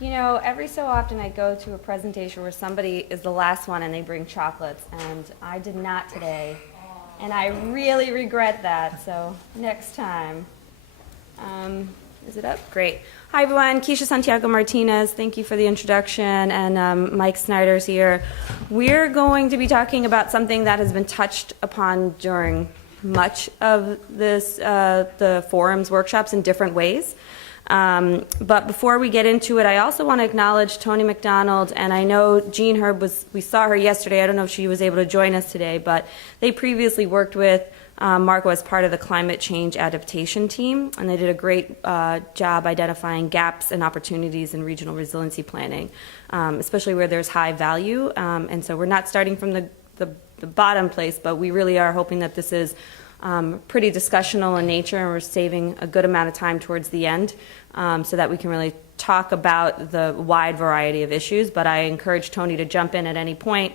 You know, every so often I go to a presentation where somebody is the last one and they bring chocolates, and I did not today. And I really regret that, so next time. Is it up? Great. Hi, everyone. Kisha Santiago-Martinez. Thank you for the introduction. And Mike Snyder's here. We're going to be talking about something that has been touched upon during much of this, the forums, workshops in different ways. But before we get into it, I also want to acknowledge Tony McDonald, and I know Jean Herb we saw her yesterday. I don't know if she was able to join us today, but they previously worked with Marco as part of the climate change adaptation team, and they did a great job identifying gaps and opportunities in regional resiliency planning, especially where there's high value. And so we're not starting from the bottom place, but we really are hoping that this is pretty discussional in nature, and we're saving a good amount of time towards the end so that we can really talk about the wide variety of issues. But I encourage Tony to jump in at any point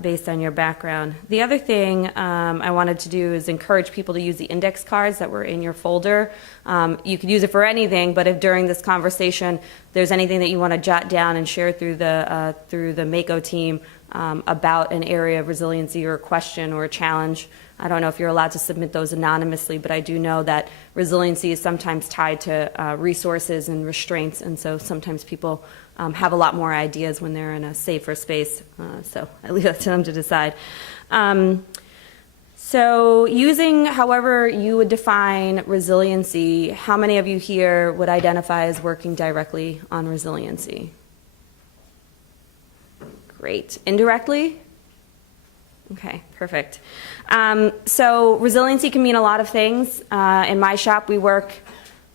based on your background. The other thing I wanted to do is encourage people to use the index cards that were in your folder. You could use it for anything, but if during this conversation there's anything that you want to jot down and share through the MACO team about an area of resiliency or a question or a challenge, I don't know if you're allowed to submit those anonymously, but I do know that resiliency is sometimes tied to resources and restraints, and so sometimes people have a lot more ideas when they're in a safer space, so I leave that to them to decide. So using however you would define resiliency, how many of you here would identify as working directly on resiliency? Great. Indirectly? Okay, perfect. So resiliency can mean a lot of things. In my shop, we work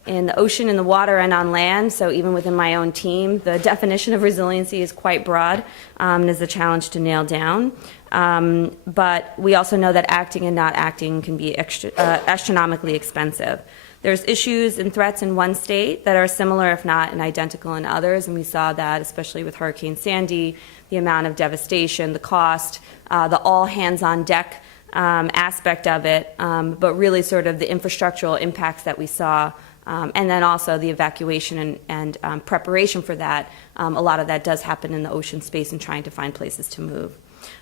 in the ocean, in the water, and on land. So even within my own team, the definition of resiliency is quite broad and is a challenge to nail down. But we also know that acting and not acting can be astronomically expensive. There's issues and threats in one state that are similar, if not identical, in others, and we saw that especially with Hurricane Sandy, the amount of devastation, the cost, the all hands on deck aspect of it, but really sort of the infrastructural impacts that we saw, and then also the evacuation and preparation for that. A lot of that does happen in the ocean space and trying to find places to move.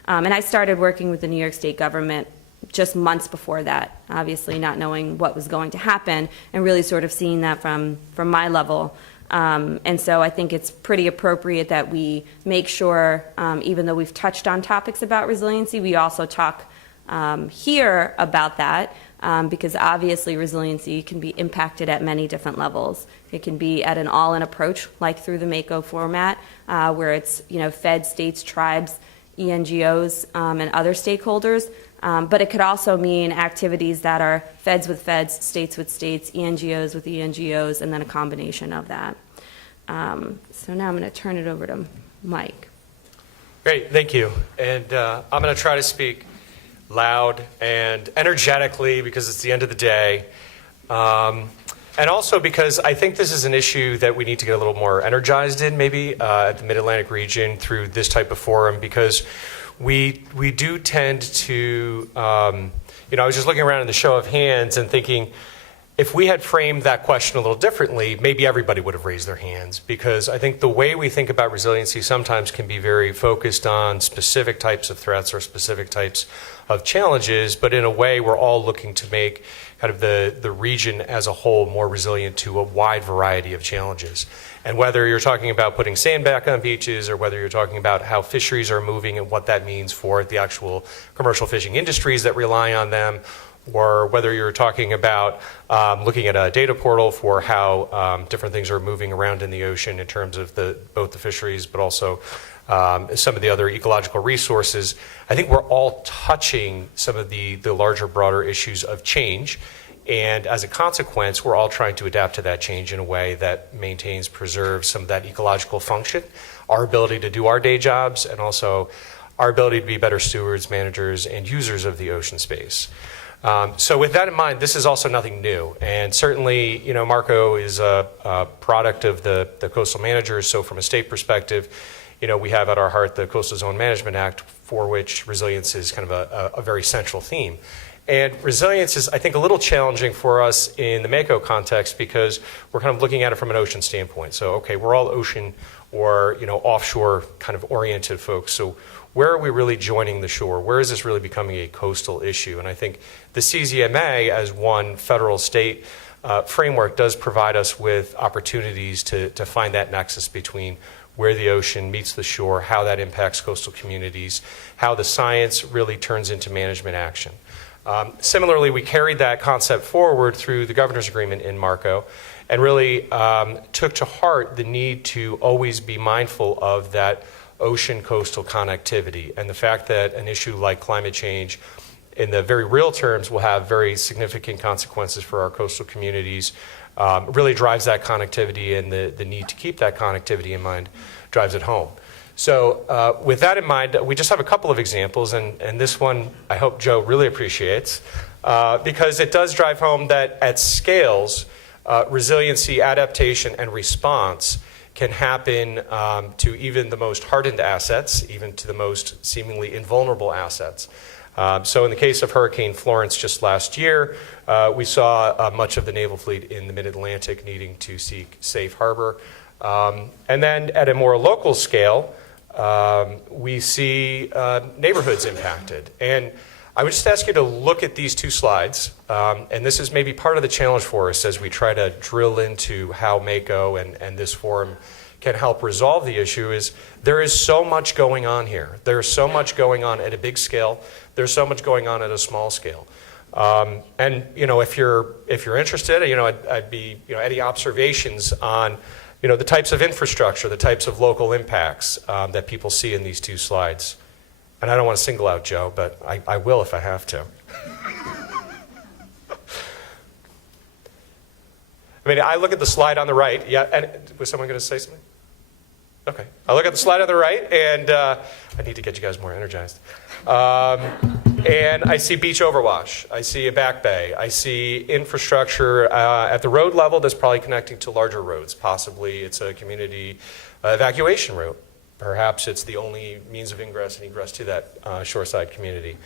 And I started working with the New York State government just months before that, obviously not knowing what was going to happen, and really sort of seeing that from my level. And so I think it's pretty appropriate that we make sure, even though we've touched on topics about resiliency, we also talk here about that, because obviously resiliency can be impacted at many different levels. It can be at an all-in approach, like through the MACO format, where it's feds, states, tribes, ENGOs, and other stakeholders. But it could also mean activities that are feds with feds, states with states, ENGOs with ENGOs, and then a combination of that. So now I'm going to turn it over to Mike. Great, thank you. And I'm going to try to speak loud and energetically because it's the end of the day. And also because I think this is an issue that we need to get a little more energized in, maybe at the Mid-Atlantic region through this type of forum, because we do tend to, I was just looking around in the show of hands and thinking, if we had framed that question a little differently, maybe everybody would have raised their hands, because I think the way we think about resiliency sometimes can be very focused on specific types of threats or specific types of challenges, but in a way we're all looking to make kind of the region as a whole more resilient to a wide variety of challenges. And whether you're talking about putting sand back on beaches, or whether you're talking about how fisheries are moving and what that means for the actual commercial fishing industries that rely on them, or whether you're talking about looking at a data portal for how different things are moving around in the ocean in terms of both the fisheries, but also some of the other ecological resources, I think we're all touching some of the larger, broader issues of change. And as a consequence, we're all trying to adapt to that change in a way that maintains, preserves some of that ecological function, our ability to do our day jobs, and also our ability to be better stewards, managers, and users of the ocean space. So with that in mind, this is also nothing new. And certainly, Marco is a product of the coastal managers. So from a state perspective, we have at our heart the Coastal Zone Management Act, for which resilience is kind of a very central theme. And resilience is, I think, a little challenging for us in the Mako context because we're kind of looking at it from an ocean standpoint. So, okay, we're all ocean or offshore kind of oriented folks. So where are we really joining the shore? Where is this really becoming a coastal issue? And I think the CZMA, as one federal state framework, does provide us with opportunities to find that nexus between where the ocean meets the shore, how that impacts coastal communities, how the science really turns into management action. Similarly, we carried that concept forward through the governor's agreement in Marco and really took to heart the need to always be mindful of that ocean coastal connectivity and the fact that an issue like climate change in the very real terms will have very significant consequences for our coastal communities, really drives that connectivity, and the need to keep that connectivity in mind drives it home. So with that in mind, we just have a couple of examples, and this one I hope Joe really appreciates, because it does drive home that at scales, resiliency, adaptation, and response can happen to even the most hardened assets, even to the most seemingly invulnerable assets. So in the case of Hurricane Florence just last year, we saw much of the naval fleet in the mid-Atlantic needing to seek safe harbor. And then at a more local scale, we see neighborhoods impacted. And I would just ask you to look at these two slides, and this is maybe part of the challenge for us as we try to drill into how Mako and this forum can help resolve the issue. Is there is so much going on here. There's so much going on at a big scale. There's so much going on at a small scale. And if you're interested, I'd be any observations on the types of infrastructure, the types of local impacts that people see in these two slides. And I don't want to single out Joe, but I will if I have to. I mean, I look at the slide on the right. Yeah, and was someone going to say something? Okay. I look at the slide on the right, and I need to get you guys more energized. And I see beach overwash. I see a back bay. I see infrastructure at the road level that's probably connecting to larger roads. Possibly it's a community evacuation route. Perhaps it's the only means of ingress and egress to that shoreside community.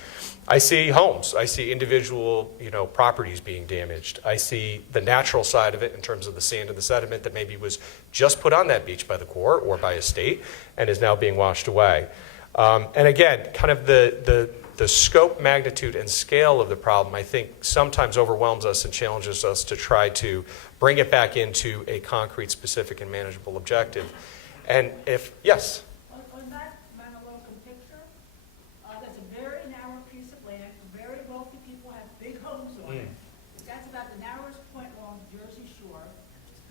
I see homes. I see individual, properties being damaged. I see the natural side of it in terms of the sand and the sediment that maybe was just put on that beach by the Corps or by a state and is now being washed away. And again, kind of the scope, magnitude, and scale of the problem, I think, sometimes overwhelms us and challenges us to try to bring it back into a concrete, specific, and manageable objective. And yes? On that Manalocan picture, that's a very narrow piece of land. Very wealthy people have big homes on it. That's about the narrowest point along the Jersey shore.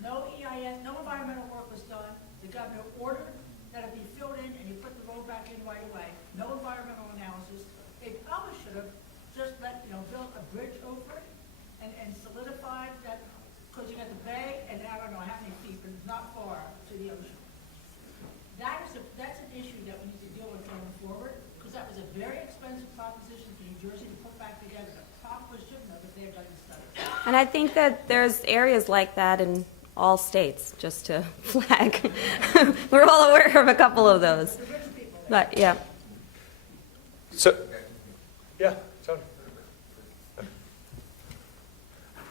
No EIS, no environmental work was done. The governor ordered that it be filled in, and he put the road back in right away. No environmental analysis. They probably should have just built a bridge over it and solidified that, because you got the bay, and I don't know how many feet, but it's not far to the ocean. That's an issue that we need to deal with going forward, because that was a very expensive proposition for New Jersey to put back together. The probably shouldn't have if they had done the study. And I think that there's areas like that in all states, just to flag. We're all aware of a couple of those. The rich people. But, yeah. So, yeah, Tony.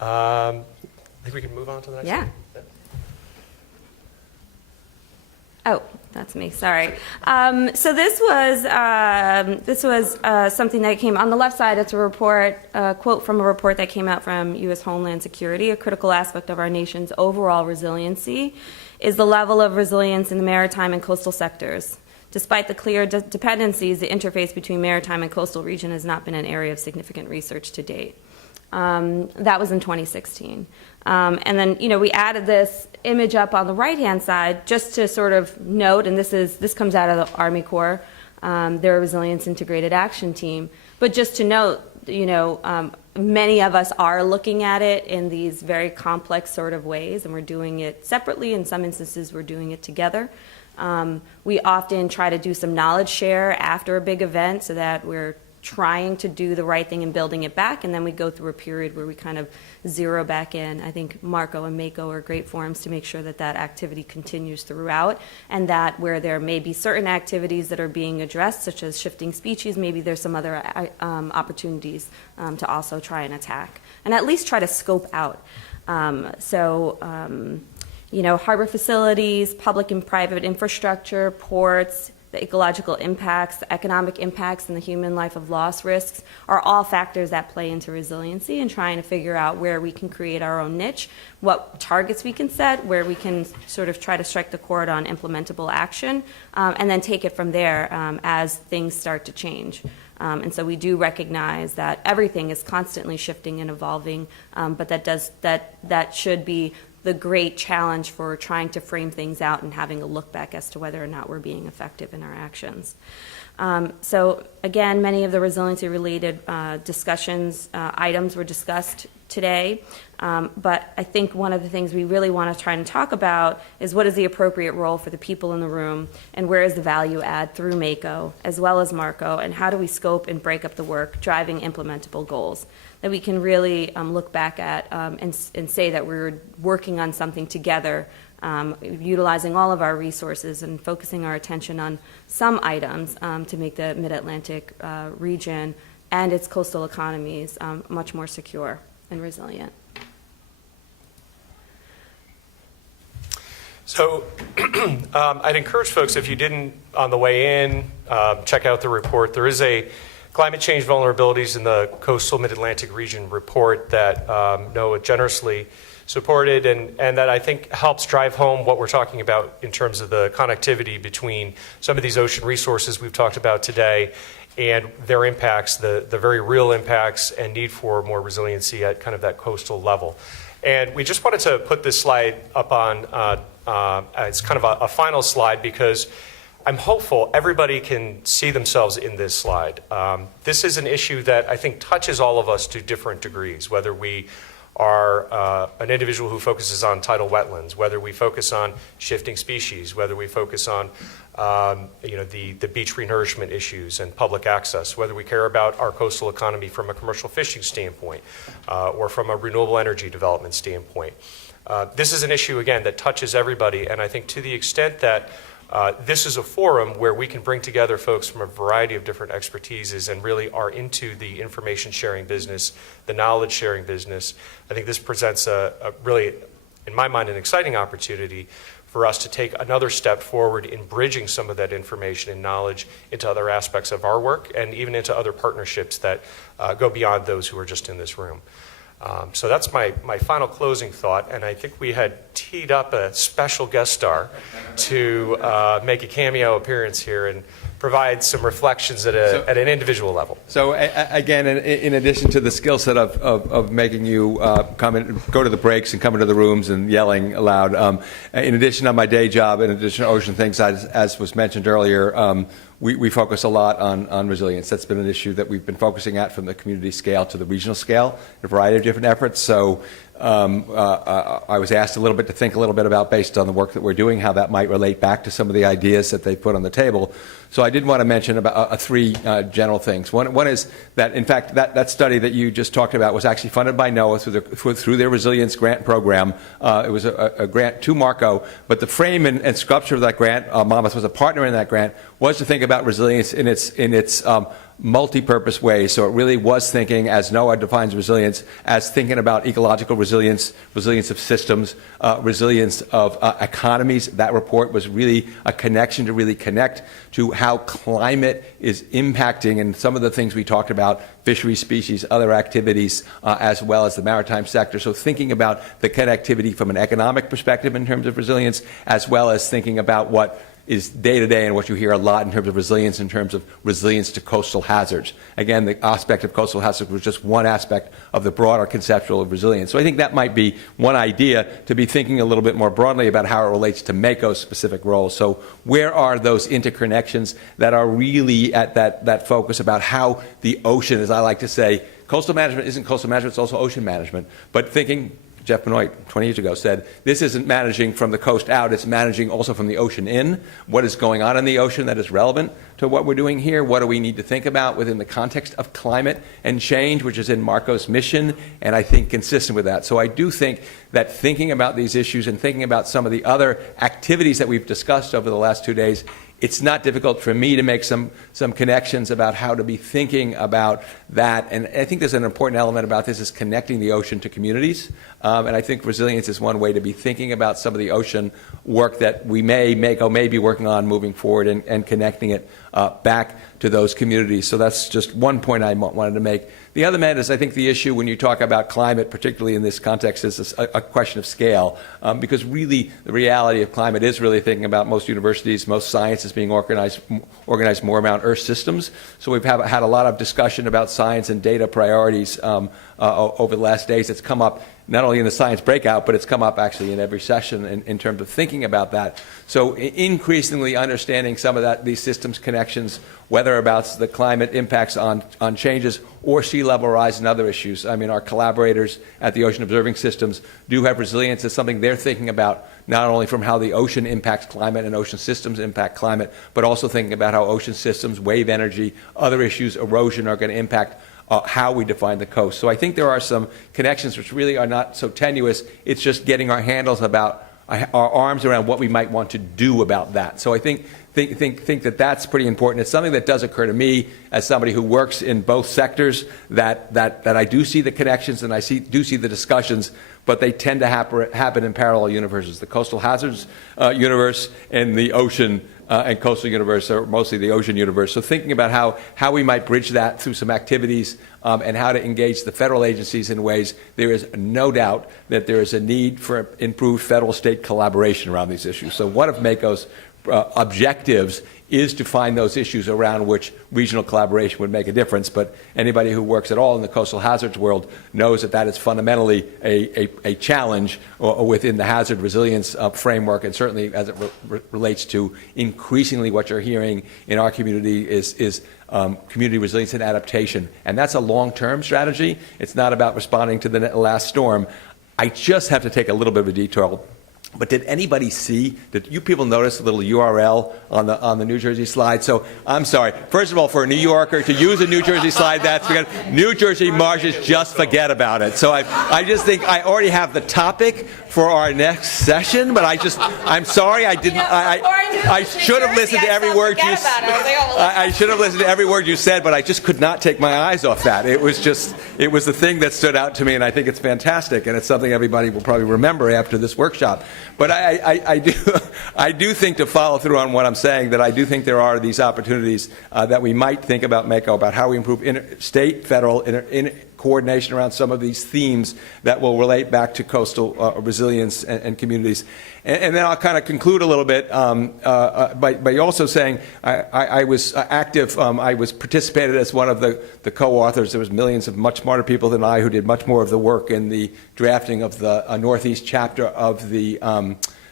I think we can move on to the next Yeah. one. Oh, that's me. Sorry. So this was something that came on the left side. It's a report, a quote from a report that came out from U.S. Homeland Security. A critical aspect of our nation's overall resiliency is the level of resilience in the maritime and coastal sectors. Despite the clear dependencies, the interface between maritime and coastal region has not been an area of significant research to date. That was in 2016. And then, we added this image up on the right-hand side just to sort of note, and this comes out of the Army Corps, their Resilience Integrated Action Team. But just to note, many of us are looking at it in these very complex sort of ways, and we're doing it separately. In some instances, we're doing it together. We often try to do some knowledge share after a big event so that we're trying to do the right thing and building it back, and then we go through a period where we kind of zero back in. I think Marco and Mako are great forums to make sure that that activity continues throughout, and that where there may be certain activities that are being addressed, such as shifting species, maybe there's some other opportunities to also try and attack, and at least try to scope out. Harbor facilities, public and private infrastructure, ports, the ecological impacts, the economic impacts, and the human life of loss risks are all factors that play into resiliency, and trying to figure out where we can create our own niche, what targets we can set, where we can sort of try to strike the chord on implementable action, and then take it from there as things start to change. And so we do recognize that everything is constantly shifting and evolving, but that should be the great challenge for trying to frame things out and having a look back as to whether or not we're being effective in our actions. So again, many of the resiliency-related discussions, items were discussed today, but I think one of the things we really want to try and talk about is what is the appropriate role for the people in the room, and where is the value add through Mako as well as Marco, and how do we scope and break up the work driving implementable goals that we can really look back at and say that we're working on something together, utilizing all of our resources and focusing our attention on some items to make the Mid-Atlantic region and its coastal economies much more secure and resilient. So I'd encourage folks, if you didn't on the way in, check out the report. There is a Climate Change Vulnerabilities in the Coastal Mid-Atlantic Region report that NOAA generously supported, and that I think helps drive home what we're talking about in terms of the connectivity between some of these ocean resources we've talked about today and their impacts, the very real impacts and need for more resiliency at kind of that coastal level. And we just wanted to put this slide up on, it's kind of a final slide, because I'm hopeful everybody can see themselves in this slide. This is an issue that I think touches all of us to different degrees, whether we are an individual who focuses on tidal wetlands, whether we focus on shifting species, whether we focus on the beach renourishment issues and public access, whether we care about our coastal economy from a commercial fishing standpoint or from a renewable energy development standpoint. This is an issue, again, that touches everybody, and I think to the extent that this is a forum where we can bring together folks from a variety of different expertises and really are into the information sharing business, the knowledge sharing business. I think this presents a really, in my mind, an exciting opportunity for us to take another step forward in bridging some of that information and knowledge into other aspects of our work and even into other partnerships that go beyond those who are just in this room. So that's my final closing thought, and I think we had teed up a special guest star to make a cameo appearance here and provide some reflections at an individual level. So again, in addition to the skill set of making you come and go to the breaks and come into the rooms and yelling aloud, in addition on my day job, in addition to ocean things, as was mentioned earlier, we focus a lot on resilience. That's been an issue that we've been focusing at from the community scale to the regional scale, a variety of different efforts. So I was asked a little bit to think a little bit about, based on the work that we're doing, how that might relate back to some of the ideas that they put on the table. So I did want to mention about three general things. One is that, in fact, that study that you just talked about was actually funded by NOAA through their resilience grant program. It was a grant to Marco, but the frame and structure of that grant, Monmouth was a partner in that grant, was to think about resilience in its multi-purpose ways. So it really was thinking, as NOAA defines resilience, as thinking about ecological resilience, resilience of systems, resilience of economies. That report was really a connection to really connect to how climate is impacting, and some of the things we talked about, fishery species, other activities, as well as the maritime sector. So thinking about the connectivity from an economic perspective in terms of resilience, as well as thinking about what is day-to-day and what you hear a lot in terms of resilience to coastal hazards. Again, the aspect of coastal hazards was just one aspect of the broader conceptual of resilience. So I think that might be one idea, to be thinking a little bit more broadly about how it relates to Mako's specific role. So where are those interconnections that are really at that focus about how the ocean, as I like to say, coastal management isn't coastal management, it's also ocean management, but thinking Jeff Benoit 20 years ago said, this isn't managing from the coast out, it's managing also from the ocean in. What is going on in the ocean that is relevant to what we're doing here? What do we need to think about within the context of climate and change, which is in Marco's mission, and I think consistent with that. So I do think that thinking about these issues and thinking about some of the other activities that we've discussed over the last 2 days, it's not difficult for me to make some connections about how to be thinking about that. And I think there's an important element about this is connecting the ocean to communities. And I think resilience is one way to be thinking about some of the ocean work that we may be working on moving forward and connecting it back to those communities. So that's just one point I wanted to make. The other matter is I think the issue when you talk about climate, particularly in this context, is a question of scale. Because really the reality of climate is really thinking about most universities, most science is being organized more around Earth systems. So we've had a lot of discussion about science and data priorities over the last days. It's come up not only in the science breakout, but it's come up actually in every session in terms of thinking about that. So increasingly understanding some of these systems connections, whether about the climate impacts on changes or sea level rise and other issues. I mean, our collaborators at the Ocean Observing Systems do have resilience as something they're thinking about, not only from how the ocean impacts climate and ocean systems impact climate, but also thinking about how ocean systems, wave energy, other issues, erosion are going to impact how we define the coast. So I think there are some connections which really are not so tenuous. It's just getting our handles about our arms around what we might want to do about that. So I think that that's pretty important. It's something that does occur to me as somebody who works in both sectors, that I do see the connections and I do see the discussions, but they tend to happen in parallel universes. The coastal hazards universe and the ocean and coastal universe, or mostly the ocean universe. So thinking about how we might bridge that through some activities and how to engage the federal agencies in ways, there is no doubt that there is a need for improved federal-state collaboration around these issues. So one of MACO's objectives is to find those issues around which regional collaboration would make a difference. But anybody who works at all in the coastal hazards world knows that is fundamentally a challenge within the hazard resilience framework, and certainly as it relates to increasingly what you're hearing in our community is community resilience and adaptation. And that's a long-term strategy. It's not about responding to the last storm. I just have to take a little bit of a detour. But did anybody see, did you people notice a little URL on the New Jersey slide? So I'm sorry. First of all, for a New Yorker to use a New Jersey slide, that's because New Jersey marshes, just forget about it. So I just think I already have the topic for our next session, but I'm sorry I didn't, I should have listened to every word you said. I should have listened to every word you said, but I just could not take my eyes off that. It was the thing that stood out to me, and I think it's fantastic, and it's something everybody will probably remember after this workshop. But I do think, to follow through on what I'm saying, that I do think there are these opportunities that we might think about MACO, about how we improve state, federal, coordination around some of these themes that will relate back to coastal resilience and communities. And then I'll kind of conclude a little bit by also saying I was active, I was participated as one of the co-authors. There was millions of much smarter people than I who did much more of the work in the drafting of the Northeast chapter of the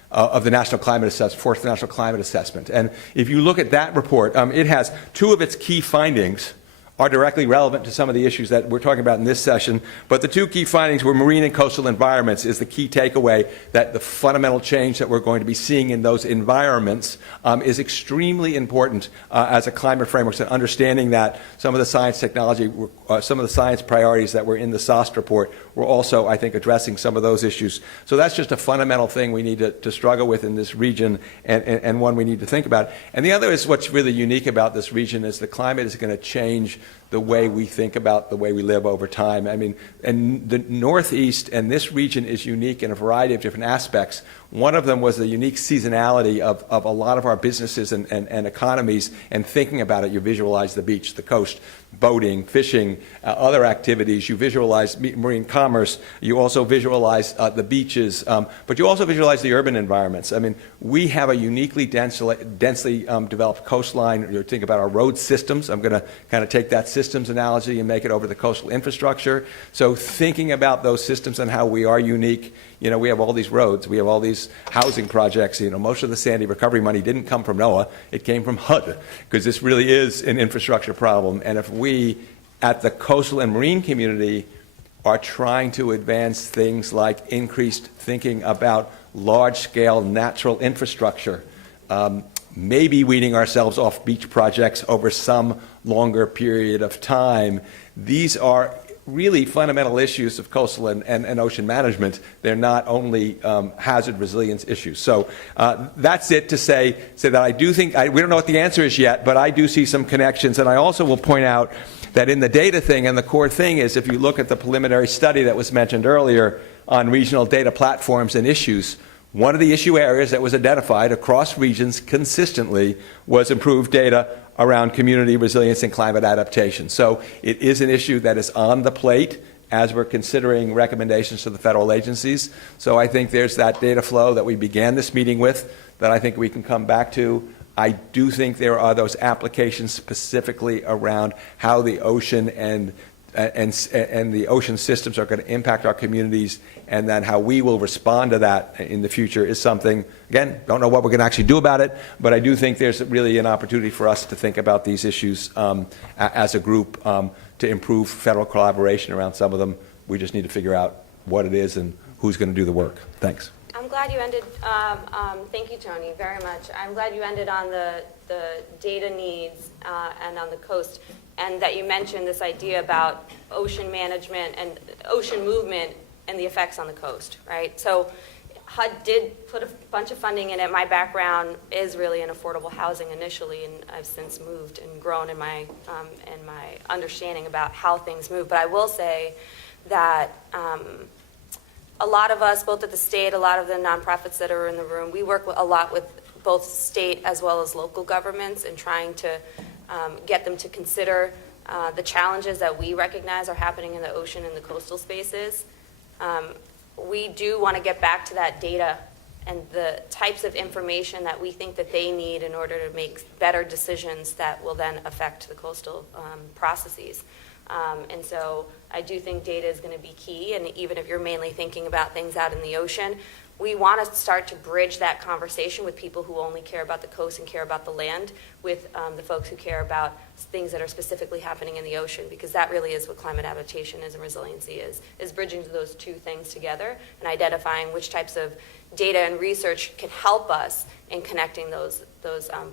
National Climate Assessment, Fourth National Climate Assessment. And if you look at that report, it has two of its key findings are directly relevant to some of the issues that we're talking about in this session. But the two key findings were marine and coastal environments is the key takeaway, that the fundamental change that we're going to be seeing in those environments is extremely important as a climate framework. So understanding that some of the science technology, some of the science priorities that were in the SOST report were also, I think, addressing some of those issues. So that's just a fundamental thing we need to struggle with in this region, and one we need to think about. And the other is what's really unique about this region is the climate is going to change the way we think about the way we live over time. I mean, and the Northeast and this region is unique in a variety of different aspects. One of them was the unique seasonality of a lot of our businesses and economies, and thinking about it, you visualize the beach, the coast, boating, fishing, other activities. You visualize marine commerce. You also visualize the beaches, but you also visualize the urban environments. I mean, we have a uniquely densely developed coastline. You think about our road systems. I'm going to kind of take that systems analogy and make it over the coastal infrastructure. So thinking about those systems and how we are unique. You know, we have all these roads, we have all these housing projects. You know, most of the Sandy recovery money didn't come from NOAA, it came from HUD, because this really is an infrastructure problem. And if we, at the coastal and marine community, are trying to advance things like increased thinking about large-scale natural infrastructure, maybe weaning ourselves off beach projects over some longer period of time. These are really fundamental issues of coastal and ocean management. They're not only hazard resilience issues. So that's it to say that I do think, we don't know what the answer is yet, but I do see some connections. And I also will point out that in the data thing, and the core thing is, if you look at the preliminary study that was mentioned earlier on regional data platforms and issues, one of the issue areas that was identified across regions consistently was improved data around community resilience and climate adaptation. So it is an issue that is on the plate as we're considering recommendations to the federal agencies. So I think there's that data flow that we began this meeting with that I think we can come back to. I do think there are those applications specifically around how the ocean and the ocean systems are going to impact our communities, and then how we will respond to that in the future is something, again, don't know what we're going to actually do about it, but I do think there's really an opportunity for us to think about these issues as a group to improve federal collaboration around some of them. We just need to figure out what it is and who's going to do the work. Thanks. I'm glad you ended, thank you, Tony, very much. I'm glad you ended on the data needs and on the coast, and that you mentioned this idea about ocean management and ocean movement and the effects on the coast, right? So HUD did put a bunch of funding in it. My background is really in affordable housing initially, and I've since moved and grown in my understanding about how things move. But I will say that a lot of us, both at the state, a lot of the nonprofits that are in the room, we work a lot with both state as well as local governments in trying to get them to consider the challenges that we recognize are happening in the ocean and the coastal spaces. We do want to get back to that data and the types of information that we think that they need in order to make better decisions that will then affect the coastal processes. And so I do think data is going to be key, and even if you're mainly thinking about things out in the ocean, we want to start to bridge that conversation with people who only care about the coast and care about the land with the folks who care about things that are specifically happening in the ocean, because that really is what climate adaptation is and resiliency is bridging those two things together and identifying which types of data and research can help us in connecting those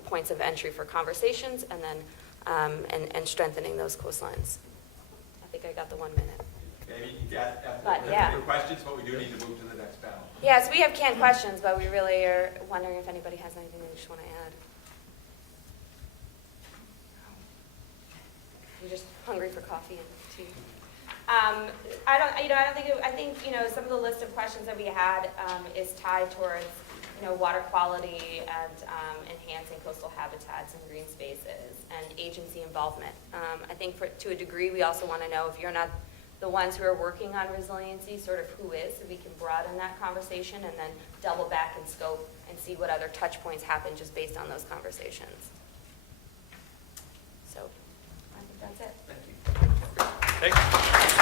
points of entry for conversations and then and strengthening those coastlines. I think I got the 1 minute. Maybe you get yeah. questions, but we do need to move to the next panel. Yes, we have canned questions, but we really are wondering if anybody has anything they just want to add. I'm just hungry for coffee and tea. I think some of the list of questions that we had is tied towards water quality and enhancing coastal habitats and green spaces and agency involvement. I think to a degree we also want to know, if you're not the ones who are working on resiliency, sort of who is, so we can broaden that conversation and then double back in scope and see what other touch points happen just based on those conversations. So I think that's it. Thank you.